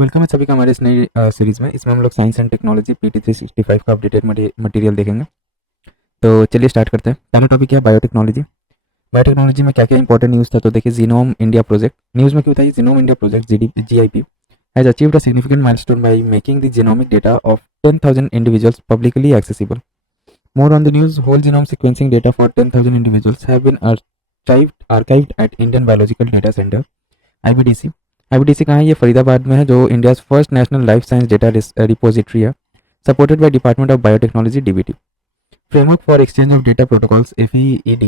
Welcome है सभी का हमारे इस नई सीरीज़ में। इसमें हम लोग साइंस एंड टेक्नोलॉजी PT 365 का अपडेटेड मटेरियल देखेंगे। तो चलिए स्टार्ट करते हैं। पहला टॉपिक है बायोटेक्नोलॉजी। बायोटेक्नोलॉजी में क्या क्या इंपॉर्टेंट न्यूज़ था, तो देखिए जीनोम इंडिया प्रोजेक्ट। न्यूज़ में क्यों था ये? Genome India project GIP has achieved a significant milestone by making the genomic data of 10,000 individuals publicly accessible. More on the news, whole genome sequencing data for 10,000 individuals have been archived at Indian Biological Data Center IBDC। IBDC कहाँ है? ये फरीदाबाद में है, जो India first national life science data repository है, supported by department of biotechnology DBT। Framework for exchange of data protocols FEED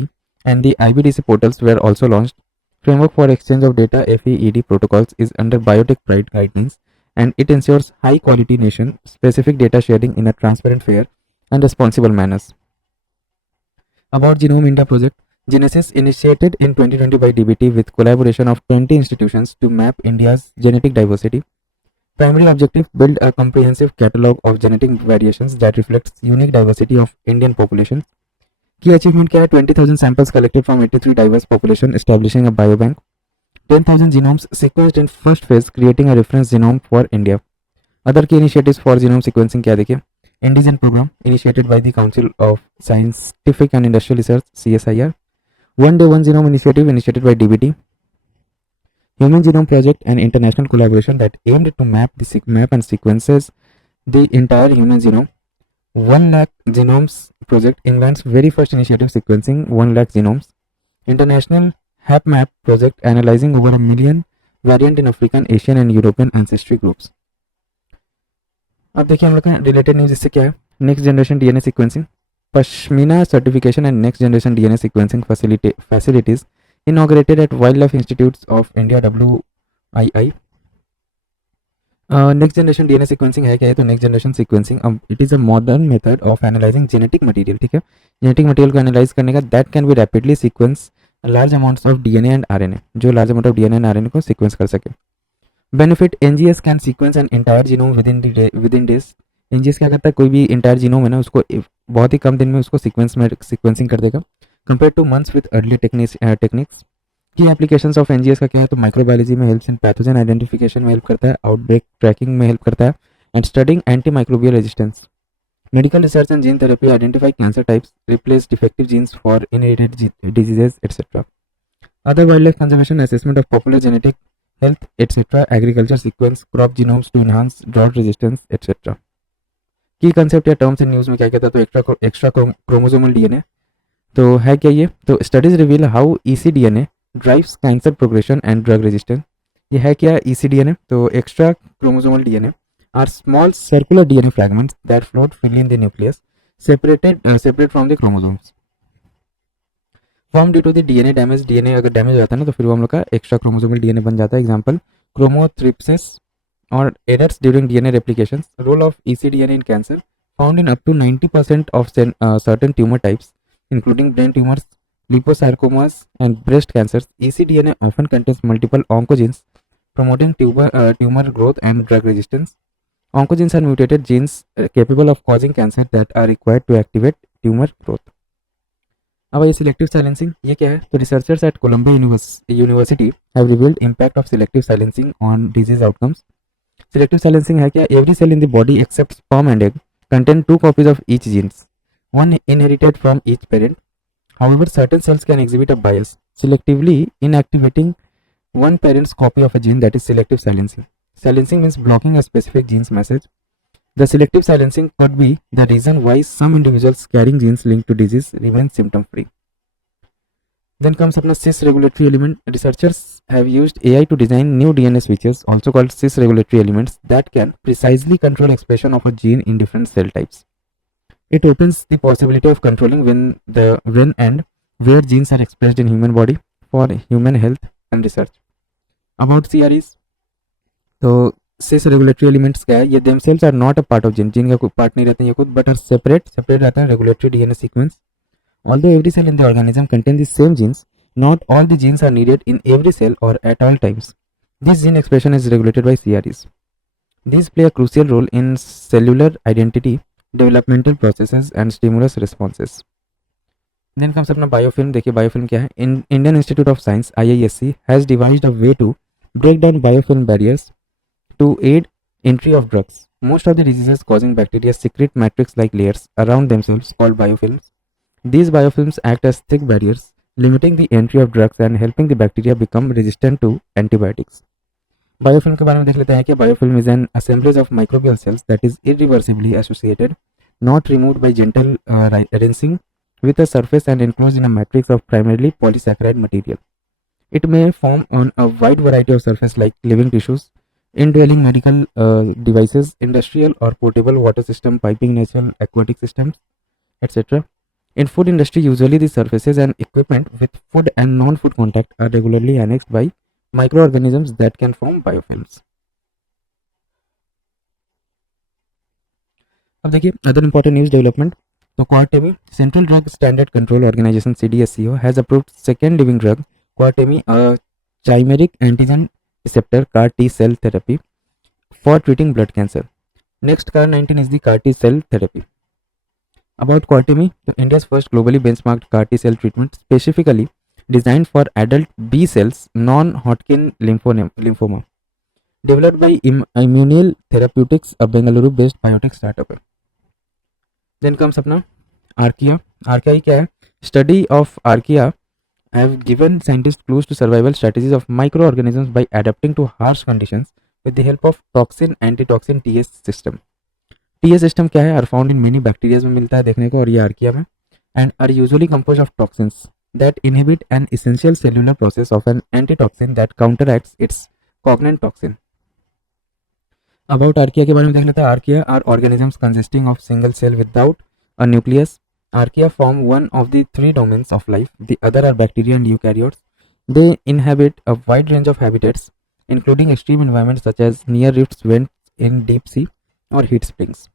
and the IBDC portals were also launched। Framework for exchange of data FEED protocols is under Biotech Pride guidelines and it ensures high quality nation specific data sharing in a transparent, fair and responsible manners। About Genome India project, Genesis initiated in 2020 by DBT with collaboration of 20 institutions to map India's genetic diversity। Primary objective: build a comprehensive catalog of genetic variations that reflects unique diversity of Indian population। Key achievement क्या है? 20,000 samples collected from 83 diverse population, establishing a biobank। 10,000 genomes sequenced in first phase, creating a reference genome for India। Other key initiatives for genome sequencing क्या देखिए? Indigen program initiated by the Council of Scientific and Industrial Research CSIR। One Day One Genome initiative initiated by DBT। Human Genome Project, an international collaboration that aimed to map and sequences the entire human genome। 1 lakh genomes project, England's very first initiative sequencing 1 lakh genomes। International HapMap project analyzing over a million variant in African, Asian and European ancestry groups। अब देखिए हम लोग का related news इससे क्या है? Next generation DNA sequencing, pashmina certification and next generation DNA sequencing facilities inaugurated at Wildlife Institutes of India WII। Next generation DNA sequencing है क्या है? तो नेक्स्ट जनरेशन सीक्वेंसिंग अब it is a modern method of analysing genetic material. ठीक है, genetic material को analyse करने का that can be rapidly sequence large amounts of DNA and RNA, जो large amount of DNA and RNA को sequence कर सके। Benefit: NGS can sequence an entire genome with in days. NGS क्या करता है? कोई भी इंटायर जीनोम है ना, उसको बहुत ही कम दिन में उसको सीक्वेंसिंग कर देगा, compare to months with early techniques. Key applications of NGS का क्या है? तो माइक्रोबायोलॉजी में हेल्प्स इन पैथोजन आइडेंटिफिकेशन में हेल्प करता है, आउटब्रेक ट्रैकिंग में हेल्प करता है and studying antimicrobial resistance. Medical research and gene therapy identify cancer types, replace defective genes for inherited diseases etcetera. Other wildlife conservation, assessment of popular genetic health etcetera, agriculture sequence crop genomes to enhance drought resistance etcetera. Key concept या terms in news में क्या कहता है? तो extra chromosomal DNA, तो है क्या ये? तो studies reveal how ecDNA drives cancer progression and drug resistance. ये है क्या ईसीडीएनए? तो extra chromosomal DNA are small circular DNA fragments that float freely in the nucleus separate from the chromosomes. Form due to the DNA damage, DNA अगर damage हो जाता है ना, तो फिर वो हम लोग का एक्स्ट्रा क्रोमोसोमल डीएनए बन जाता है। एग्जांपल क्रोमोथ्रिप्सिस और errors during DNA replications. Role of ecDNA in cancer: found in up to 90% of certain tumour types including brain tumours, liposarcomas and breast cancers। ecDNA often contains multiple oncogenes promoting tumor growth and drug resistance। Oncogenes are mutated genes capable of causing cancer that are required to activate tumor growth। अब ये selective silencing, ये क्या है? तो researchers at Columbia University have revealed impact of selective silencing on disease outcomes. Selective silencing है क्या? Every cell in the body except sperm and egg contain 2 copies of each genes, one inherited from each parent। However, certain cells can exhibit a bias, selectively inactivating one parent's copy of a gene, that is selective silencing। Silencing means blocking a specific gene's message। The selective silencing could be the reason why some individuals carrying genes linked to disease remain symptom free। Then comes अपना cis regulatory element। Researchers have used AI to design new DNA switches, also called cis regulatory elements, that can precisely control expression of a gene in different cell types। It opens the possibility of controlling when and where genes are expressed in human body for human health and research। About CREs, तो cis regulatory elements क्या है? ये themselves are not a part of gene, का कोई part नहीं रहते हैं ये खुद, but are separate रहता है regulatory DNA sequence। Although every cell in the organism contains the same genes, not all the genes are needed in every cell or at all times। This gene expression is regulated by CREs। These play a crucial role in cellular identity, developmental processes and stimulus responses। Then comes अपना biofilm. देखिए biofilm क्या है? Indian Institute of Science IISc has devised a way to break down biofilm barriers to aid entry of drugs. Most of the diseases causing bacteria secrete matrix-like layers around themselves called biofilms. These biofilms act as thick barriers, limiting the entry of drugs and helping the bacteria become resistant to antibiotics. Biofilm के बारे में देख लेते हैं कि biofilm is an assemblage of microbial cells that is irreversibly associated, not removed by gentle rinsing, with a surface and enclosed in a matrix of primarily polysaccharide material. It may form on a wide variety of surfaces like living tissues, indwelling medical devices, industrial or potable water system, piping, natural aquatic systems, etc. In food industry, usually the surfaces and equipment with food and non-food contact are regularly annexed by microorganisms that can form biofilms. अब देखिए other important news development. तो Qartemi, central drug standard control organisation CDSCO has approved second living drug Qartemi, a chimeric antigen receptor CAR T cell therapy for treating blood cancer. Next, CAR-19 is the CAR T cell therapy. About Quatemi, India's first globally benchmarked CAR T cell treatment specifically designed for adult B cells non-Hodgkin lymphoma, developed by Immunil Therapeutics, a Bengaluru-based biotech startup. Then comes अपना Archaea. Archaea क्या है? Study of Archaea have given scientists clues to survival strategies of microorganisms by adapting to harsh conditions with the help of toxin antitoxin TS system. TS system क्या है? Are found in many bacteria में मिलता है देखने को, और ये archaea में, and are usually composed of toxins that inhibit an essential cellular process of an antitoxin that counteracts its cognate toxin. About archaea के बारे में देख लेते हैं. Archaea are organisms consisting of single cell without a nucleus. Archaea form one of the three domains of life. The other are bacteria and eukaryotes. They inhabit a wide range of habitats, including extreme environments such as near rifts, vents in deep sea, और heat springs.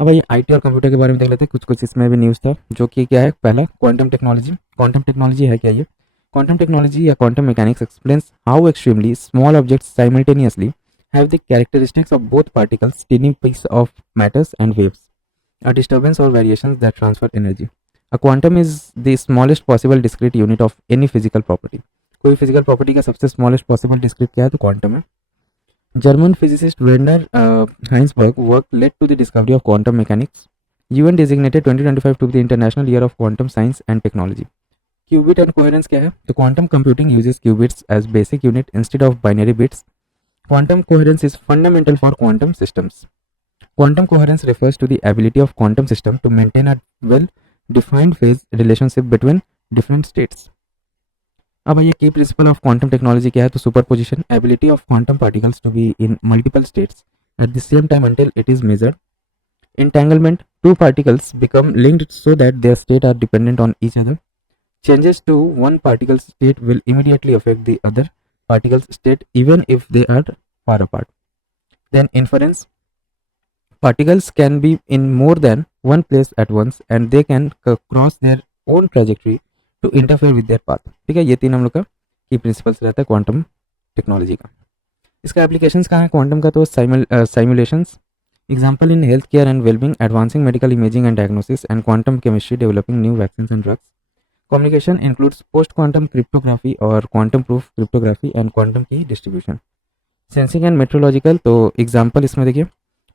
अब ये IT और computer के बारे में देख लेते हैं. कुछ कुछ इसमें भी न्यूज़ था, जो कि क्या है. पहला, क्वांटम टेक्नोलॉजी. क्वांटम टेक्नोलॉजी है क्या? ये क्वांटम टेक्नोलॉजी या quantum mechanics explains how extremely small objects simultaneously have the characteristics of both particles, tiny pieces of matters and waves, a disturbance or variations that transfer energy. A quantum is the smallest possible discrete unit of any physical property. कोई physical property का सबसे smallest possible discrete क्या है? तो quantum है. German physicist Werner Heisenberg work led to the discovery of quantum mechanics. UN designated 2025 to be the International Year of Quantum Science and Technology. Qubit and coherence क्या है? तो quantum computing uses qubits as basic unit instead of binary bits. Quantum coherence is fundamental for quantum systems. Quantum coherence refers to the ability of quantum system to maintain a well-defined phase relationship between different states. अब ये key principle of quantum technology क्या है? तो superposition, ability of quantum particles to be in multiple states at the same time until it is measured. Entanglement, two particles become linked so that their states are dependent on each other. Changes to one particle's state will immediately affect the other particles state even if they are far apart. Then inference, particles can be in more than one place at once and they can cross their own trajectory to interfere with their path. ठीक है, ये तीन हम लोग का की principles रहता है क्वांटम टेक्नोलॉजी का. इसका एप्लीकेशंस कहाँ है क्वांटम का? तो simulations, example in health care and wellbeing, advancing medical imaging and diagnosis and quantum chemistry, developing new vaccines and drugs. Communication includes post-quantum cryptography or quantum-proof cryptography and quantum key distribution. Sensing and metrological, तो example इसमें देखिए,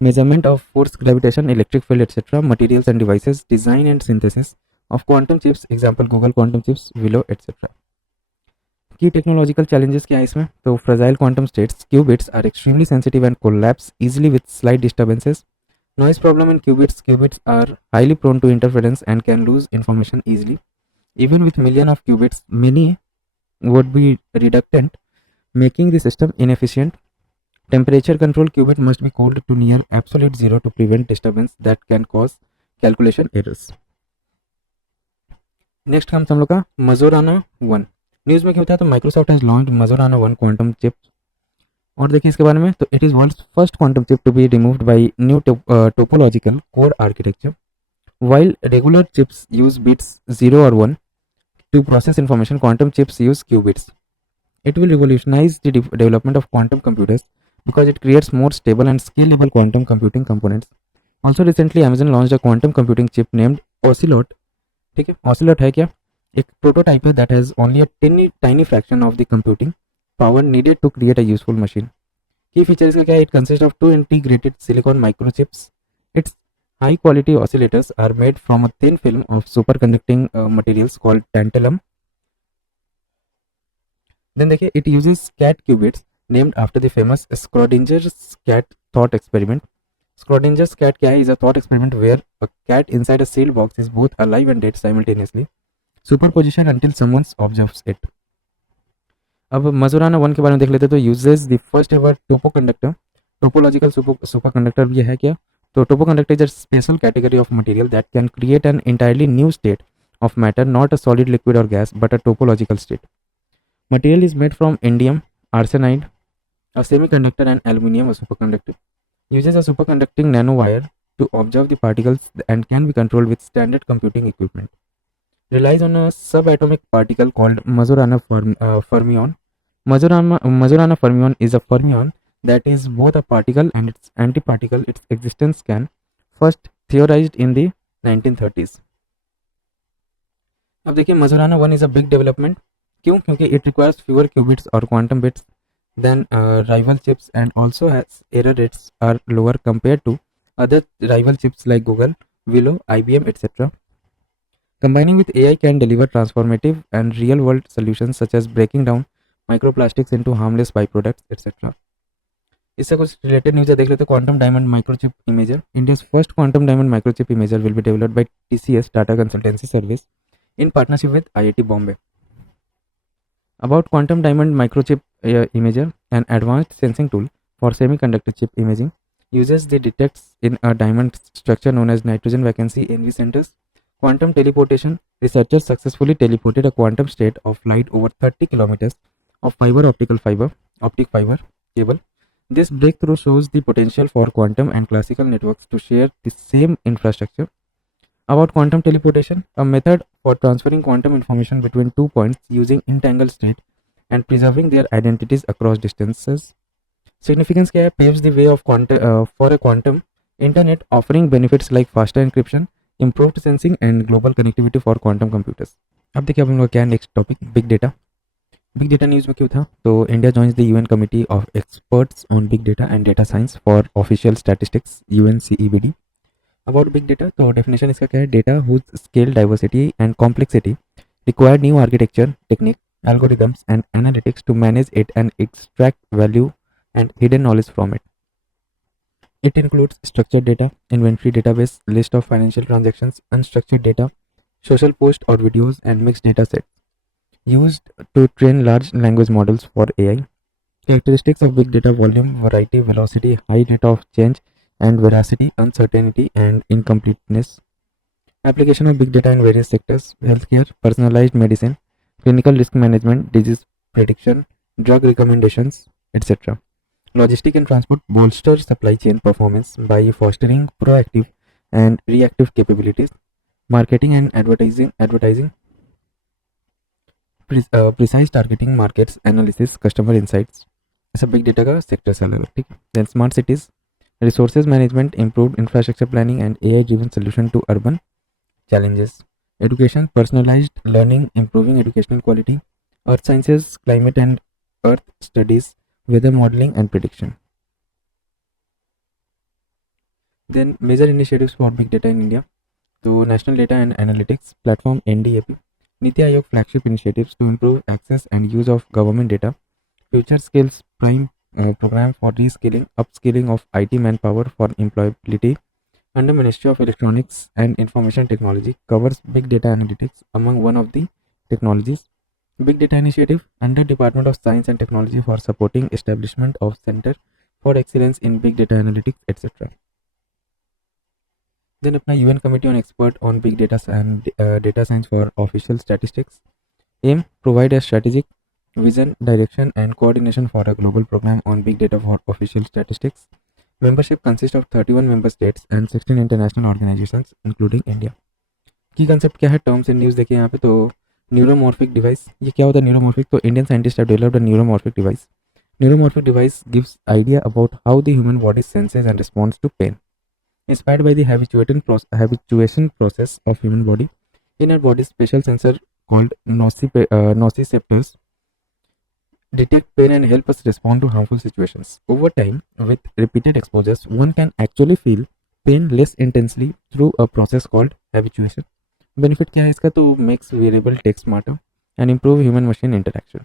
measurement of force, gravitation, electric field, etc. Materials and devices, design and synthesis of quantum chips, example Google quantum chips, Willow, etc. Key technological challenges क्या है इसमें? तो fragile quantum states, qubits are extremely sensitive and collapse easily with slight disturbances. Noise problem in qubits, qubits are highly prone to interference and can lose information easily. Even with millions of qubits, many would be redundant, making the system inefficient. Temperature control, qubit must be cooled to near absolute zero to prevent disturbance that can cause calculation errors. Next comes हम लोग का Majorana 1. News में क्या होता है? तो Microsoft has launched Majorana 1 quantum chip. और देखिए इसके बारे में, तो it is world's first quantum chip to be removed by new topological core architecture. While regular chips use bits 0 or 1 to process information, quantum chips use qubits. It will revolutionize the development of quantum computers because it creates more stable and scalable quantum computing components. Also recently Amazon launched a quantum computing chip named Ocelot. ठीक है, Ocelot है क्या? एक prototype है that has only a tiny fraction of the computing power needed to create a useful machine. Key feature इसका क्या है, it consist of two integrated silicon microchips. It's high quality oscillators are made from a thin film of superconducting materials called tantalum. Then देखिए, it uses cat qubits named after the famous Schrodinger's cat thought experiment. Schrodinger's cat क्या है, is a thought experiment where a cat inside a sealed box is both alive and dead simultaneously. Superposition until someone observes it. अब मजुराना 1 के बारे में देख लेते हैं. तो uses the first ever topoconductor. Topological superconductor ये है क्या? तो topoconductor is a special category of material that can create an entirely new state of matter, not a solid, liquid और gas, but a topological state. Material is made from indium arsenide, a semiconductor, and aluminium, a superconductor. Uses a superconducting nanowire to observe the particles and can be controlled with standard computing equipment. Relies on a subatomic particle called Majorana fermion. Majorana fermion is a fermion that is both a particle and its antiparticle. Its existence can first theorized in the 1930s. अब देखिए, Majorana 1 is a big development. क्यों? क्योंकि it requires fewer qubits और quantum bits than rival chips and also has error rates are lower compared to other rival chips like Google, Willow, IBM, etc. Combining with AI can deliver transformative and real world solutions such as breaking down microplastics into harmless byproducts, etc. इससे कुछ related news देख लेते हैं. Quantum diamond microchip imager. India's first quantum diamond microchip imager will be developed by TCS Tata consultancy service in partnership with IIT Bombay. About quantum diamond microchip imager, an advanced sensing tool for semiconductor chip imaging, uses the detects in a diamond structure known as nitrogen vacancy NV centers. Quantum teleportation. Researchers successfully teleported a quantum state of light over 30 kilometers of optic fiber cable. This breakthrough shows the potential for quantum and classical networks to share the same infrastructure. About quantum teleportation, a method for transferring quantum information between 2 points using entangled state and preserving their identities across distances. Significance क्या है? Paves the way of for a quantum internet offering benefits like faster encryption, improved sensing and global connectivity for quantum computers. अब देखिए हम लोग क्या next topic, big data. Big data news में क्यों था? तो India joins the UN committee of experts on big data and data science for official statistics UNCEBD. About big data, तो डेफिनेशन इसका क्या है? Data whose scale, diversity and complexity require new architecture, technique, algorithms and analytics to manage it and extract value and hidden knowledge from it. It includes structured data, inventory database, list of financial transactions, unstructured data, social posts or videos, and mixed data sets used to train large language models for AI. Characteristics of big data: volume, variety, velocity, high rate of change, and veracity, uncertainty, and incompleteness. Application of big data in various sectors: healthcare, personalized medicine, clinical risk management, disease prediction, drug recommendations, etc. Logistic and transport bolster supply chain performance by fostering proactive and reactive capabilities. Marketing and advertising, precise targeting, markets analysis, customer insights. ऐसा big data का sector से अलग, ठीक है. Then smart cities, resources management, improved infrastructure planning, and AI driven solution to urban challenges. Education, personalized learning, improving educational quality. Earth sciences, climate and earth studies, weather modeling and prediction. Then major initiatives for big data in India. So National Data and Analytics Platform NDAP, Niti Aayog flagship initiatives to improve access and use of government data. Future Skills Prime program for reskilling, upskilling of IT manpower for employability under Ministry of Electronics and Information Technology, covers big data analytics among one of the technologies. Big Data Initiative under Department of Science and Technology for supporting establishment of Center for Excellence in Big Data Analytics, etc. Then अपना UN Committee on Expert on Big Data and Data Science for Official Statistics. Aim: provide a strategic vision, direction and coordination for a global program on big data for official statistics. Membership consists of 31 member states and 16 international organizations including India. की concept क्या है? Terms and news देखिए यहाँ पे. तो neuromorphic device, ये क्या होता है न्यूरोमॉर्फिक? तो Indian scientist have developed a neuromorphic device. Neuromorphic device gives idea about how the human body senses and responds to pain. Inspired by the habituation process of human body, in our body's special sensor called nociceptors detect pain and help us respond to harmful situations. Over time, with repeated exposures, one can actually feel pain less intensely through a process called habituation. Benefit क्या है इसका? तो makes variable tech smarter and improve human machine interaction.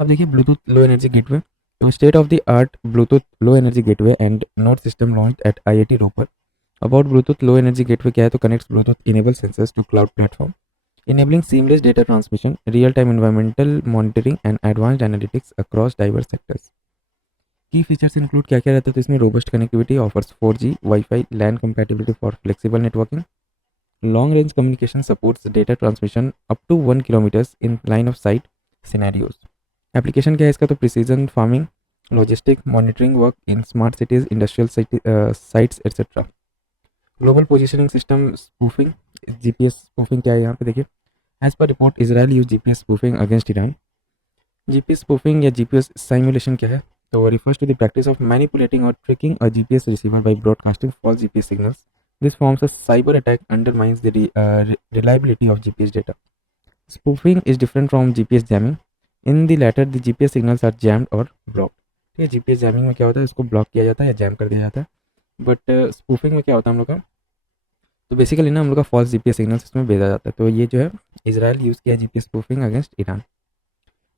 अब देखिए Bluetooth low energy gateway. तो state of the art Bluetooth low energy gateway and node system launched at IIT Ropar. About Bluetooth low energy gateway क्या है? तो connects Bluetooth enable sensors to cloud platform, enabling seamless data transmission, real-time environmental monitoring and advanced analytics across diverse sectors. Key features include क्या क्या रहता है? तो इसमें robust connectivity offers 4G, wifi, LAN compatibility for flexible networking, long range communication supports data transmission up to 1 kilometres in line of sight scenarios. Application क्या है इसका? तो precision farming, logistic, monitoring work in smart cities, industrial sites etcetera. Global positioning system spoofing, GPS spoofing क्या है यहाँ पे देखिए. As per report Israel use GPS spoofing against Iran. GPS spoofing या GPS साइमुलेशन क्या है? तो refers to the practice of manipulating और tricking a GPS receiver by broadcasting false GPS signals. This forms a cyber attack undermines the reliability of GPS data. Spoofing is different from GPS jamming. In the latter, the GPS signals are jammed or blocked. ठीक है, GPS jamming में क्या होता है? इसको block किया जाता है या जैम कर दिया जाता है. बट स्पूफिंग में क्या होता है हम लोग का? तो बेसिकली ना हम लोग का फॉल्स जीपीएस सिग्नल्स इसमें भेजा जाता है. तो ये जो है इसराइल यूज़ किया जीपीएस spoofing against Iran.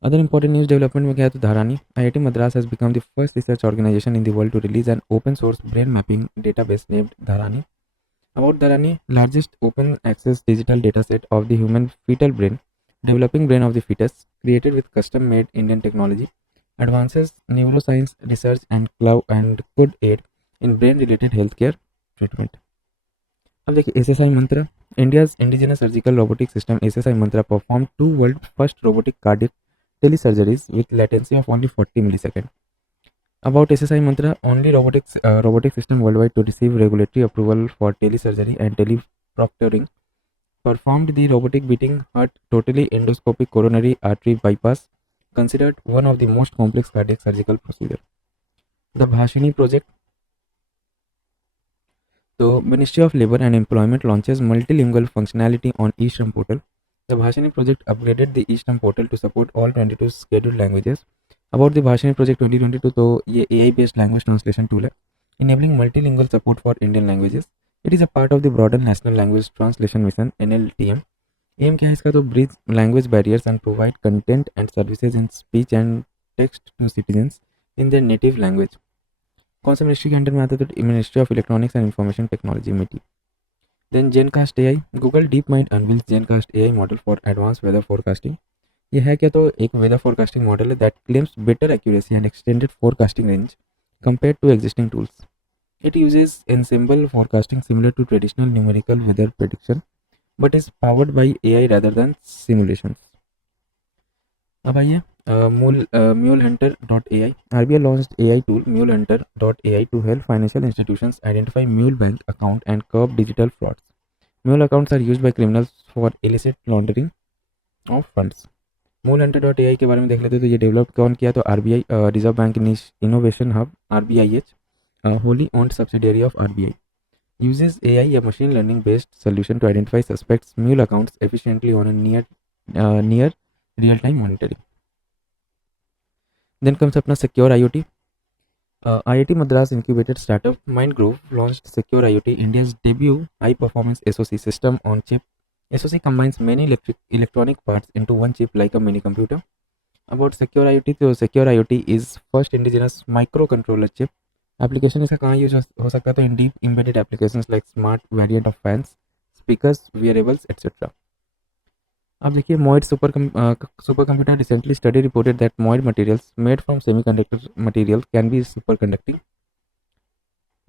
Other important news development में क्या है? तो Dharani IIT Madras has become the first research organisation in the world to release an open source brain mapping database named Dharani. About Dharani, largest open access digital data set of the human foetal brain, developing brain of the fetus, created with custom made Indian technology, advances neuroscience research and could aid in brain related healthcare treatment. अब देखिए SSI Mantra, India's indigenous surgical robotic system SSI Mantra performed two world first robotic cardiac telesurgeries with latency of only 40 milliseconds. About SSI Mantra, only robotic system worldwide to receive regulatory approval for telesurgery and teleproctoring, performed the robotic beating heart totally endoscopic coronary artery bypass, considered one of the most complex cardiac surgical procedure. The Bhashini project. So, Ministry of Labour and Employment launches multilingual functionality on eShram portal. The Bhashini project upgraded the eShram portal to support all 22 scheduled languages. About the Bhashini project 2022, तो ये AI based language translation tool है, enabling multilingual support for Indian languages. It is a part of the broader National Language Translation Mission (NLTM). Aim क्या है इसका? तो bridge language barriers and provide content and services in speech and text to citizens in their native language. कौन सा ministry के under में आता है? तो ministry of electronics and information technology MeitY. Then GenCast AI, Google DeepMind जेनकास्ट AI model for advance weather forecasting. ये है क्या? तो एक वेदर फोरकास्टिंग मॉडल है that claims better accuracy and extended forecasting range compared to existing tools. It uses ensemble forecasting similar to traditional numerical weather prediction, but is powered by AI rather than simulations. अब आइए mulehunter.ai. RBI launched AI tool mulehunter.ai to help financial institutions identify mule bank account and curb digital frauds. Mule accounts are used by criminals for illicit laundering of funds. mulehunter.ai के बारे में देख लेते हैं. तो ये डेवलप कौन किया? तो RBI reserve bank innovation hub RBIH, wholly owned subsidiary of RBI, uses AI, a machine learning based solution, to identify suspects mule accounts efficiently on a near real time monitoring. Then comes अपना Secure IoT. IIT Madras incubated startup Mindgroove launched Secure IoT, India's debut high performance SoC system on chip. SoC combines many electronic parts into one chip like a mini computer. About Secure IoT, तो Secure IoT is first indigenous microcontroller chip. Application इसका कहाँ use हो सकता है? तो in deep embedded applications like smart variant of fans, speakers, wearables etcetera. अब देखिए moire supercomputer recently study reported that moire materials made from semiconductor material can be superconducting.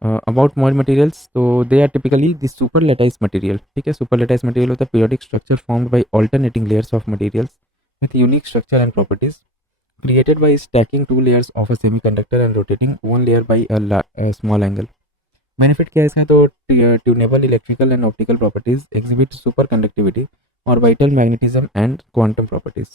About moire materials, तो they are typically the superlattice material. ठीक है, superlattice material होता है periodic structure formed by alternating layers of materials with unique structure and properties, created by stacking two layers of a semiconductor and rotating one layer by a small angle. Benefit क्या है इसका? तो tunable electrical and optical properties, exhibit superconductivity or vital magnetism and quantum properties.